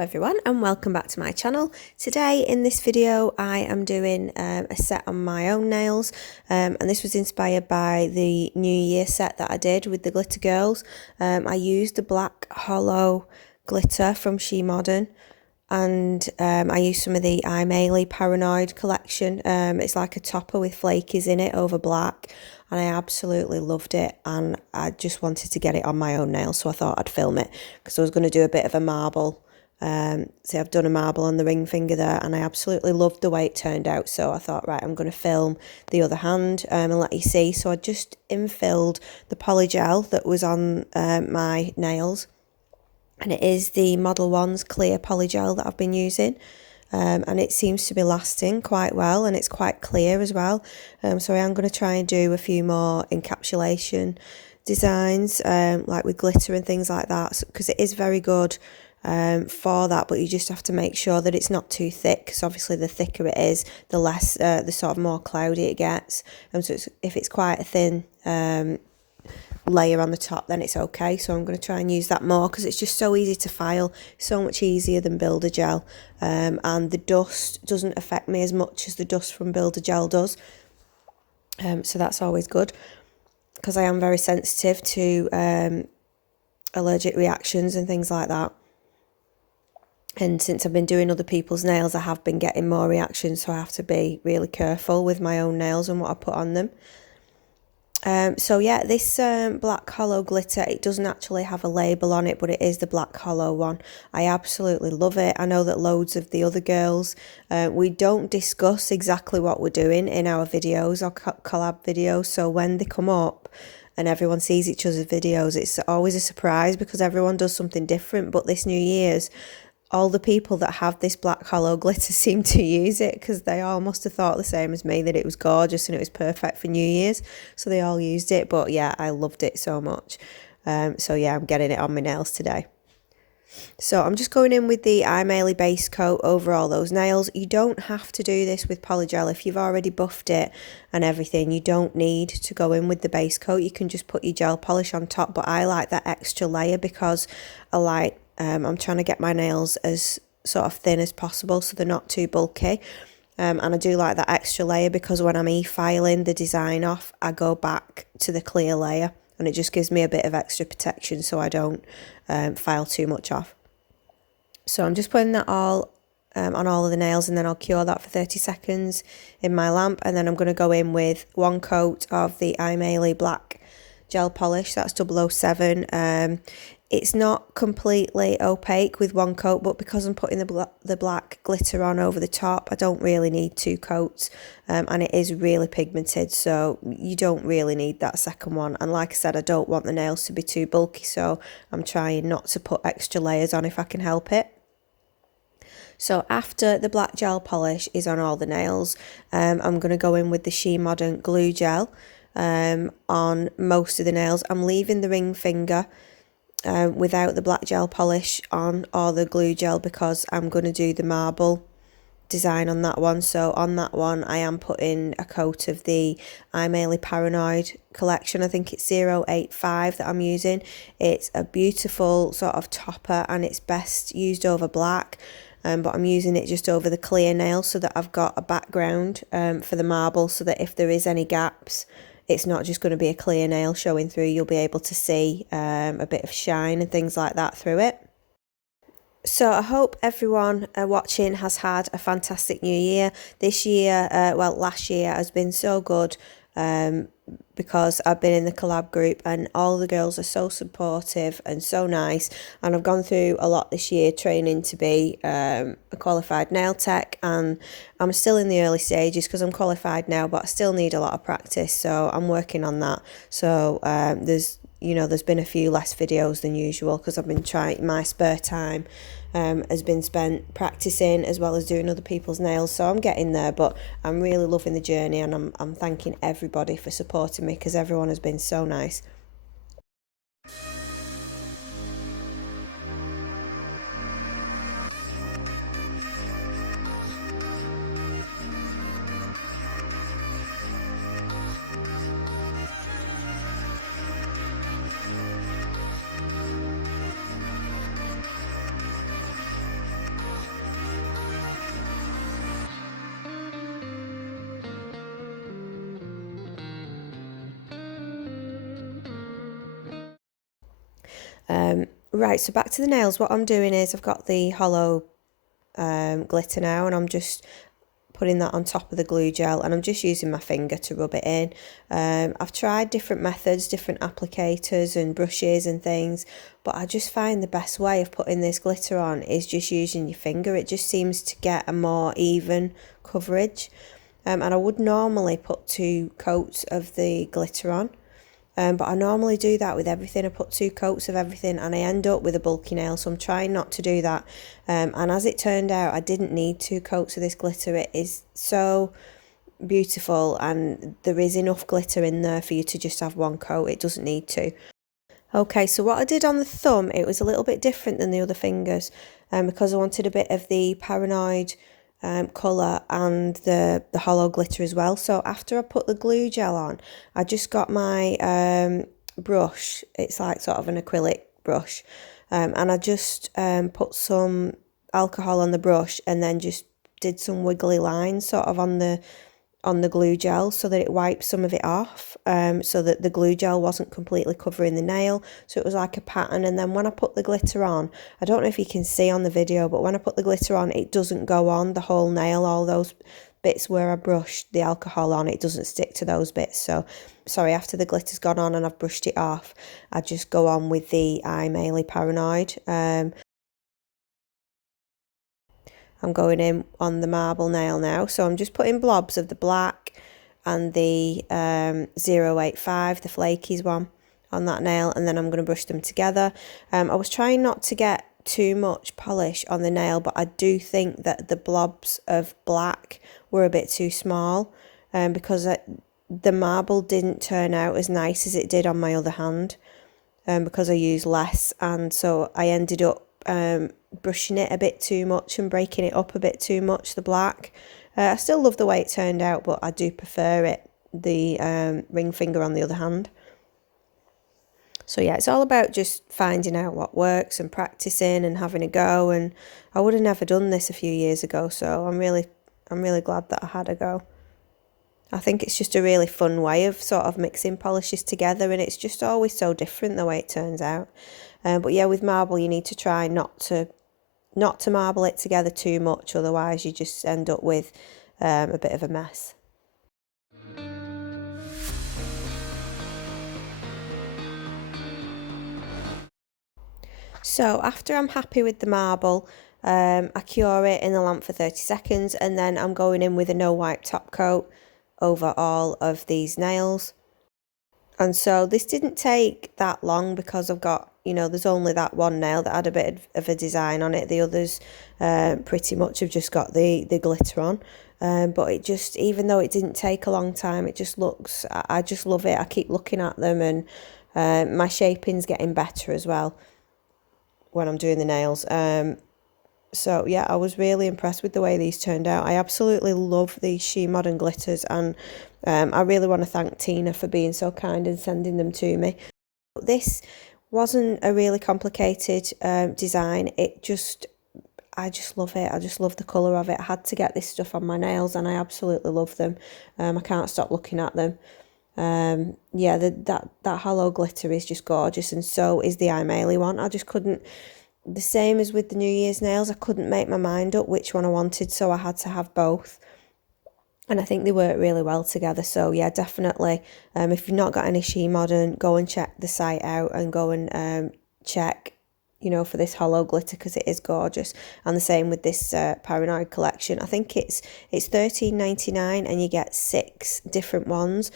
everyone and welcome back to my channel. Today in this video I am doing a set on my own nails and this was inspired by the New Year set that I did with the glitter girls. I used the black Holo glitter from Shemodern and I used some of the Aimeili Paranoid collection. It's like a topper with flakies in it over black and I absolutely loved it and I just wanted to get it on my own nails, so I thought I'd film it because I was going to do a bit of a marble. So I've done a marble on the ring finger there and I absolutely loved the way it turned out, so I thought, right, I'm going to film the other hand and let you see. So I just infilled the poly gel that was on my nails, and it is the Modelones clear poly gel that I've been using, and it seems to be lasting quite well and it's quite clear as well. So I am going to try and do a few more encapsulation designs like with glitter and things like that, because it is very good for that, but you just have to make sure that it's not too thick, because obviously the thicker it is, the less the sort of more cloudy it gets. So if it's quite a thin layer on the top, then it's okay. So I'm going to try and use that more because it's just so easy to file, so much easier than Builder Gel, and the dust doesn't affect me as much as the dust from Builder Gel does, so that's always good because I am very sensitive to allergic reactions and things like that. And since I've been doing other people's nails, I have been getting more reactions, so I have to be really careful with my own nails and what I put on them. So yeah, this black Holo glitter, it doesn't actually have a label on it, but it is the black Holo one. I absolutely love it. I know that loads of the other girls, we don't discuss exactly what we're doing in our videos or collab videos, so when they come up and everyone sees each other's videos, it's always a surprise because everyone does something different. But this New Year's, all the people that have this black Holo glitter seem to use it because they all must have thought the same as me, that it was gorgeous and it was perfect for New Year's, so they all used it. But yeah, I loved it so much. So yeah, I'm getting it on my nails today. So I'm just going in with the Aimeili base coat over all those nails. You don't have to do this with polygel. If you've already buffed it and everything, you don't need to go in with the base coat. You can just put your gel polish on top, but I like that extra layer because I like I'm trying to get my nails as sort of thin as possible so they're not too bulky. And I do like that extra layer because when I'm e-filing the design off, I go back to the clear layer and it just gives me a bit of extra protection so I don't file too much off. So I'm just putting that all on all of the nails, and then I'll cure that for 30 seconds in my lamp, and then I'm going to go in with one coat of the Aimeili Black Gel Polish, that's 007. It's not completely opaque with one coat, but because I'm putting the black glitter on over the top, I don't really need two coats, and it is really pigmented, so you don't really need that second one. And like I said, I don't want the nails to be too bulky, so I'm trying not to put extra layers on if I can help it. So after the black gel polish is on all the nails, I'm going to go in with the Shemodern glue gel on most of the nails. I'm leaving the ring finger without the black gel polish on or the glue gel because I'm going to do the marble design on that one. So on that one I am putting a coat of the Aimeili Paranoid collection. I think it's 085 that I'm using. It's a beautiful sort of topper and it's best used over black, but I'm using it just over the clear nail so that I've got a background for the marble, so that if there is any gaps, it's not just going to be a clear nail showing through. You'll be able to see a bit of shine and things like that through it. So I hope everyone watching has had a fantastic new year. This year, well, last year has been so good because I've been in the collab group and all the girls are so supportive and so nice, and I've gone through a lot this year training to be a qualified nail tech, and I'm still in the early stages because I'm qualified now, but I still need a lot of practice, so I'm working on that. So there's been a few less videos than usual because I've been trying, my spare time has been spent practicing as well as doing other people's nails, so I'm getting there, but I'm really loving the journey, and I'm thanking everybody for supporting me because everyone has been so nice. Right, so back to the nails. What I'm doing is I've got the Holo glitter now, and I'm just putting that on top of the glue gel, and I'm just using my finger to rub it in. I've tried different methods, different applicators and brushes and things, but I just find the best way of putting this glitter on is just using your finger. It just seems to get a more even coverage. And I would normally put 2 coats of the glitter on. But I normally do that with everything. I put 2 coats of everything and I end up with a bulky nail, so I'm trying not to do that. And as it turned out, I didn't need 2 coats of this glitter. It is so beautiful and there is enough glitter in there for you to just have 1 coat. It doesn't need to. Okay, so what I did on the thumb, it was a little bit different than the other fingers, because I wanted a bit of the Paranoid colour and the Holo glitter as well. So after I put the glue gel on, I just got my brush. It's like sort of an acrylic brush, and I just put some alcohol on the brush and then just did some wiggly lines sort of on the glue gel so that it wiped some of it off, so that the glue gel wasn't completely covering the nail, so it was like a pattern. And then when I put the glitter on, I don't know if you can see on the video, but when I put the glitter on, it doesn't go on the whole nail. All those bits where I brushed the alcohol on, it doesn't stick to those bits. So sorry, after the glitter's gone on and I've brushed it off, I just go on with the Aimeili Paranoid. I'm going in on the marble nail now, so I'm just putting blobs of the black and the 085, the flakies one, on that nail, and then I'm going to brush them together. I was trying not to get too much polish on the nail, but I do think that the blobs of black were a bit too small, because the marble didn't turn out as nice as it did on my other hand, because I used less, and so I ended up brushing it a bit too much and breaking it up a bit too much, the black. I still love the way it turned out, but I do prefer it, the ring finger on the other hand. So yeah, it's all about just finding out what works and practicing and having a go, and I would have never done this a few years ago, so I'm really glad that I had a go. I think it's just a really fun way of sort of mixing polishes together, and it's just always so different the way it turns out. But yeah, with marble you need to try not to marble it together too much, otherwise you just end up with a bit of a mess. So after I'm happy with the marble, I cure it in the lamp for 30 seconds, and then I'm going in with a no wipe top coat over all of these nails. And so this didn't take that long because I've got, there's only that one nail that had a bit of a design on it. The others pretty much have just got the glitter on. But it just, even though it didn't take a long time, it just looks, I just love it. I keep looking at them, and my shaping's getting better as well when I'm doing the nails. So yeah, I was really impressed with the way these turned out. I absolutely love these Shemodern glitters, and I really want to thank Tina for being so kind and sending them to me. This wasn't a really complicated design. I just love it. I just love the colour of it. I had to get this stuff on my nails and I absolutely love them. I can't stop looking at them. Yeah, that Holo glitter is just gorgeous, and so is the Aimeili one. I just couldn't, the same as with the New Year's nails, I couldn't make my mind up which one I wanted, so I had to have both. And I think they work really well together. So yeah, definitely, if you've not got any Shemodern, go and check the site out and go and check, for this Holo glitter, because it is gorgeous. And the same with this Paranoid collection. I think it's $13.99 and you get 6 different ones.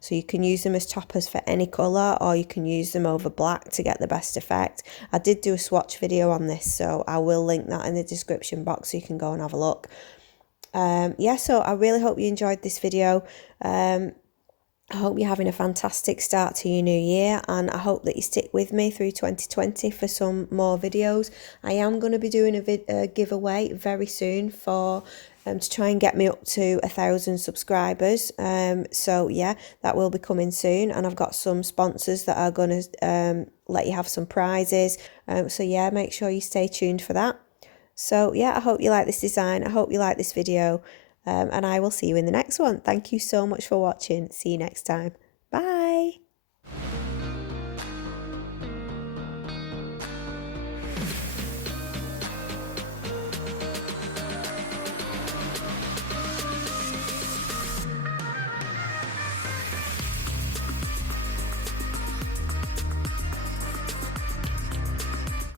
So you can use them as toppers for any colour, or you can use them over black to get the best effect. I did do a swatch video on this, so I will link that in the description box so you can go and have a look. Yeah, so I really hope you enjoyed this video. I hope you're having a fantastic start to your new year, and I hope that you stick with me through 2020 for some more videos. I am going to be doing a giveaway very soon for to try and get me up to 1,000 subscribers. So yeah, that will be coming soon, and I've got some sponsors that are going to let you have some prizes. So yeah, make sure you stay tuned for that. So yeah, I hope you like this design. I hope you like this video. And I will see you in the next one. Thank you so much for watching. See you next time.